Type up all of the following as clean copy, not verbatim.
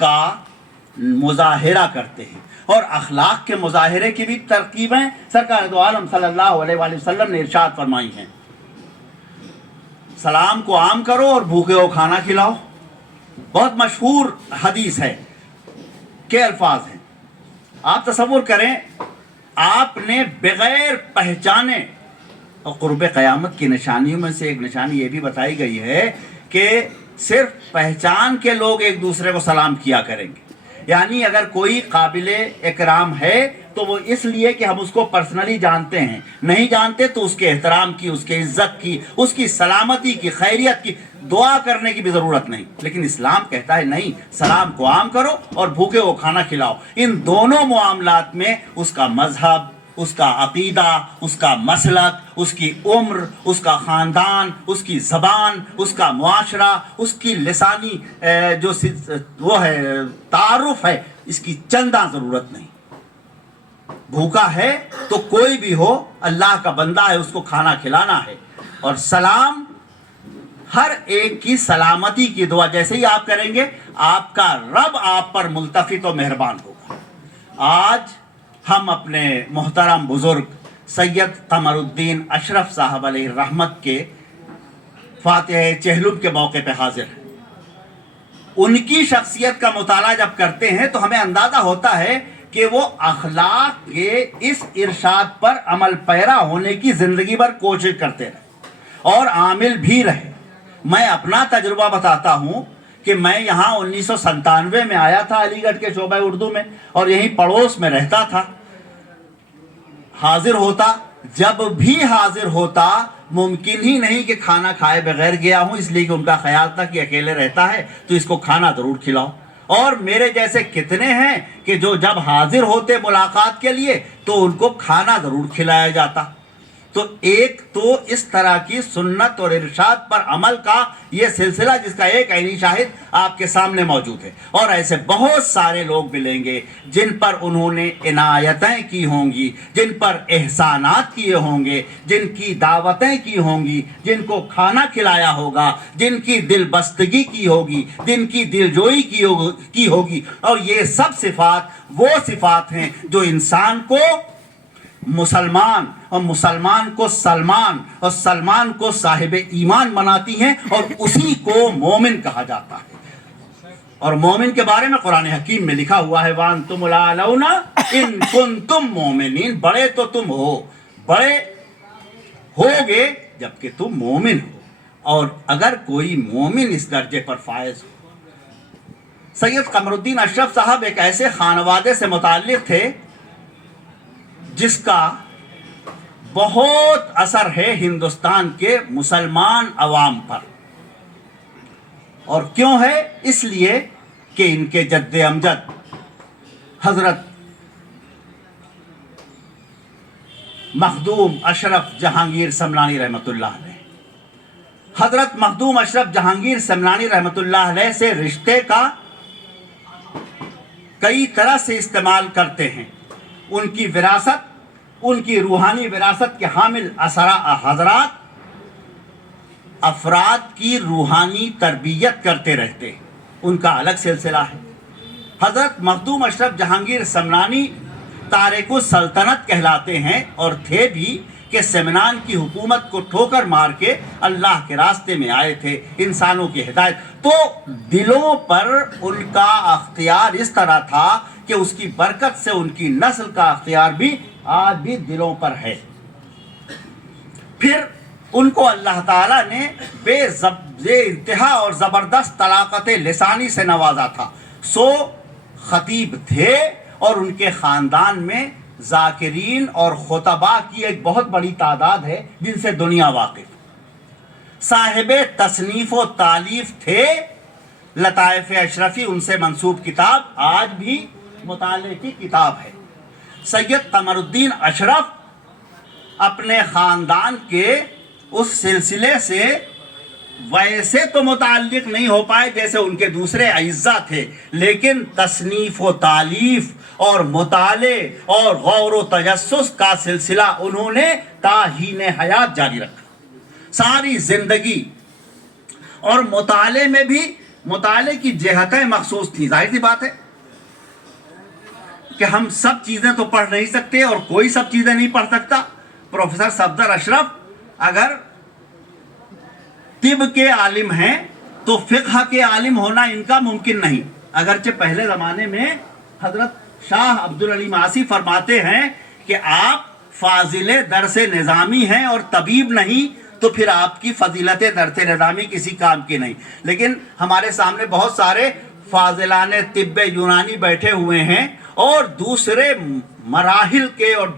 کا مظاہرہ کرتے ہیں، اور اخلاق کے مظاہرے کی بھی ترکیبیں سرکار دو عالم صلی اللہ علیہ وآلہ وسلم نے ارشاد فرمائی ہیں۔ سلام کو عام کرو اور بھوکے کو کھانا کھلاؤ۔ بہت مشہور حدیث ہے کے الفاظ ہیں، آپ تصور کریں آپ نے بغیر پہچانے، اور قرب قیامت کی نشانیوں میں سے ایک نشانی یہ بھی بتائی گئی ہے کہ صرف پہچان کے لوگ ایک دوسرے کو سلام کیا کریں گے، یعنی اگر کوئی قابل اکرام ہے تو وہ اس لیے کہ ہم اس کو پرسنلی جانتے ہیں، نہیں جانتے تو اس کے احترام کی، اس کے عزت کی، اس کی سلامتی کی، خیریت کی دعا کرنے کی بھی ضرورت نہیں۔ لیکن اسلام کہتا ہے نہیں، سلام کو عام کرو اور بھوکے کو کھانا کھلاؤ۔ ان دونوں معاملات میں اس کا مذہب، اس کا عقیدہ، اس کا مسلک، اس کی عمر، اس کا خاندان، اس کی زبان، اس کا معاشرہ، اس کی لسانی جو وہ ہے تعارف ہے، اس کی چندہ ضرورت نہیں۔ بھوکا ہے تو کوئی بھی ہو، اللہ کا بندہ ہے، اس کو کھانا کھلانا ہے۔ اور سلام ہر ایک کی سلامتی کی دعا جیسے ہی آپ کریں گے، آپ کا رب آپ پر ملتفت و مہربان ہوگا۔ آج ہم اپنے محترم بزرگ سید قمر الدین اشرف صاحب علیہ الرحمت کے فاتح چہلم کے موقع پہ حاضر ہیں۔ ان کی شخصیت کا مطالعہ جب کرتے ہیں تو ہمیں اندازہ ہوتا ہے کہ وہ اخلاق کے اس ارشاد پر عمل پیرا ہونے کی زندگی بھر کوشش کرتے رہے اور عامل بھی رہے۔ میں اپنا تجربہ بتاتا ہوں کہ میں یہاں 1997 میں آیا تھا علی گڑھ کے شعبہ اردو میں، اور یہیں پڑوس میں رہتا تھا۔ حاضر ہوتا، جب بھی حاضر ہوتا ممکن ہی نہیں کہ کھانا کھائے بغیر گیا ہوں، اس لیے کہ ان کا خیال تھا کہ اکیلے رہتا ہے تو اس کو کھانا ضرور کھلاؤ۔ اور میرے جیسے کتنے ہیں کہ جو جب حاضر ہوتے ملاقات کے لیے تو ان کو کھانا ضرور کھلایا جاتا۔ تو ایک تو اس طرح کی سنت اور ارشاد پر عمل کا یہ سلسلہ جس کا ایک عینی شاہد آپ کے سامنے موجود ہے، اور ایسے بہت سارے لوگ ملیں گے جن پر انہوں نے عنایتیں کی ہوں گی، جن پر احسانات کیے ہوں گے، جن کی دعوتیں کی ہوں گی، جن کو کھانا کھلایا ہوگا، جن کی دل بستگی کی ہوگی، جن کی دلجوئی کی ہوگی۔ اور یہ سب صفات وہ صفات ہیں جو انسان کو مسلمان، اور مسلمان کو سلمان، اور سلمان کو صاحب ایمان بناتی ہیں، اور اسی کو مومن کہا جاتا ہے۔ اور مومن کے بارے میں قرآن حکیم میں لکھا ہوا ہے وَأَنْتُمُ الْأَعْلَوْنَ إِن كُنتُم مُؤْمِنِينَ، بڑے تو تم ہو، بڑے ہوگے جبکہ تم مومن ہو، اور اگر کوئی مومن اس درجے پر فائز ہو۔ سید قمر الدین اشرف صاحب ایک ایسے خانوادے سے متعلق تھے جس کا بہت اثر ہے ہندوستان کے مسلمان عوام پر۔ اور کیوں ہے؟ اس لیے کہ ان کے جد امجد حضرت مخدوم اشرف جہانگیر سمنانی رحمۃ اللہ علیہ، حضرت مخدوم اشرف جہانگیر سمنانی رحمۃ اللہ علیہ سے رشتے کا کئی طرح سے استعمال کرتے ہیں۔ ان کی وراثت، ان کی روحانی وراثت کے حامل حضرات افراد کی روحانی تربیت کرتے رہتے ہیں، ان کا الگ سلسلہ ہے۔ حضرت مخدوم اشرف جہانگیر سمنانی تارک السلطنت کہلاتے ہیں، اور تھے بھی کہ سمنان کی حکومت کو ٹھوکر مار کے اللہ کے راستے میں آئے تھے، انسانوں کی ہدایت۔ تو دلوں پر ان کا اختیار اس طرح تھا کہ اس کی برکت سے ان کی نسل کا اختیار بھی آج بھی دلوں پر ہے۔ پھر ان کو اللہ تعالیٰ نے بے انتہا اور زبردست طلاقت لسانی سے نوازا تھا۔ سو خطیب تھے، اور ان کے خاندان میں ذاکرین اور خطباء کی ایک بہت بڑی تعداد ہے جن سے دنیا واقف۔ صاحب تصنیف و تالیف تھے، لطائف اشرفی ان سے منسوب کتاب آج بھی مطالعے کی کتاب ہے۔ سید قمر الدین اشرف اپنے خاندان کے اس سلسلے سے ویسے تو متعلق نہیں ہو پائے جیسے ان کے دوسرے اعزاء تھے، لیکن تصنیف و تالیف اور مطالعے اور غور و تجسس کا سلسلہ انہوں نے تا حین حیات جاری رکھا، ساری زندگی۔ اور مطالعے میں بھی مطالعے کی جہتیں مخصوص تھیں. ظاہر سی بات ہے کہ ہم سب چیزیں تو پڑھ نہیں سکتے اور کوئی سب چیزیں نہیں پڑھ سکتا. پروفیسر صفدر اشرف اگر طب کے عالم ہیں تو فقہ کے عالم ہونا ان کا ممکن نہیں. اگرچہ پہلے زمانے میں حضرت شاہ عبدالعلی معاصی فرماتے ہیں کہ آپ فاضل درس نظامی ہیں اور طبیب نہیں, تو پھر آپ کی فضیلت درس نظامی کسی کام کی نہیں. لیکن ہمارے سامنے بہت سارے فاضلان طب یونانی بیٹھے ہوئے ہیں اور دوسرے مراحل کے اور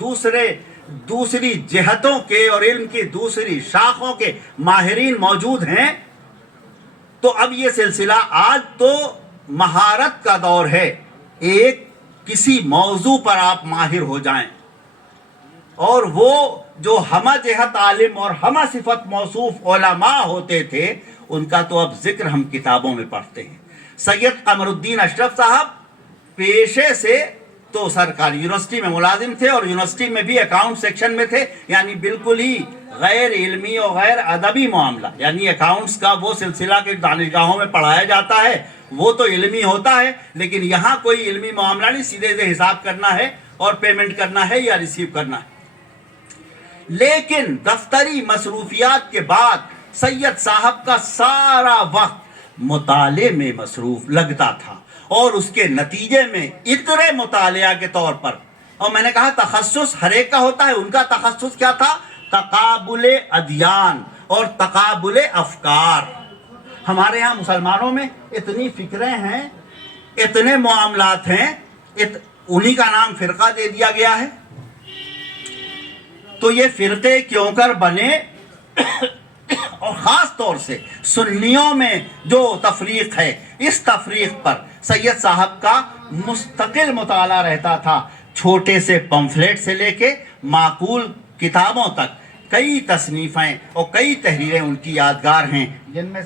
دوسری جہتوں کے اور علم کی دوسری شاخوں کے ماہرین موجود ہیں. تو اب یہ سلسلہ آج تو مہارت کا دور ہے. ایک کسی موضوع پر آپ ماہر ہو جائیں, اور وہ جو ہمہ جہت عالم اور ہمہ صفت موصوف علماء ہوتے تھے ان کا تو اب ذکر ہم کتابوں میں پڑھتے ہیں. سید قمر الدین اشرف صاحب پیشے سے تو سرکاری یونیورسٹی میں ملازم تھے اور یونیورسٹی میں بھی اکاؤنٹ سیکشن میں تھے, یعنی بالکل ہی غیر علمی اور غیر ادبی معاملہ. یعنی اکاؤنٹس کا وہ سلسلہ کہ دانشگاہوں میں پڑھایا جاتا ہے وہ تو علمی ہوتا ہے, لیکن یہاں کوئی علمی معاملہ نہیں, سیدھے سے حساب کرنا ہے اور پیمنٹ کرنا ہے یا ریسیو کرنا ہے. لیکن دفتری مصروفیات کے بعد سید صاحب کا سارا وقت مطالعے میں مصروف لگتا تھا, اور اس کے نتیجے میں اتنے مطالعہ کے طور پر, اور میں نے کہا تخصص ہر ایک کا ہوتا ہے, ان کا تخصص کیا تھا؟ تقابل ادیان اور تقابل افکار. ہمارے ہاں مسلمانوں میں اتنی فکریں ہیں, اتنے معاملات ہیں, انہی کا نام فرقہ دے دیا گیا ہے. تو یہ فرقے کیوں کر بنے, اور خاص طور سے سنیوں میں جو تفریق ہے, اس تفریق پر سید صاحب کا مستقل مطالعہ رہتا تھا. چھوٹے سے پمفلیٹ سے لے کے معقول کتابوں تک کئی تصنیفیں اور کئی تحریریں ان کی یادگار ہیں, جن میں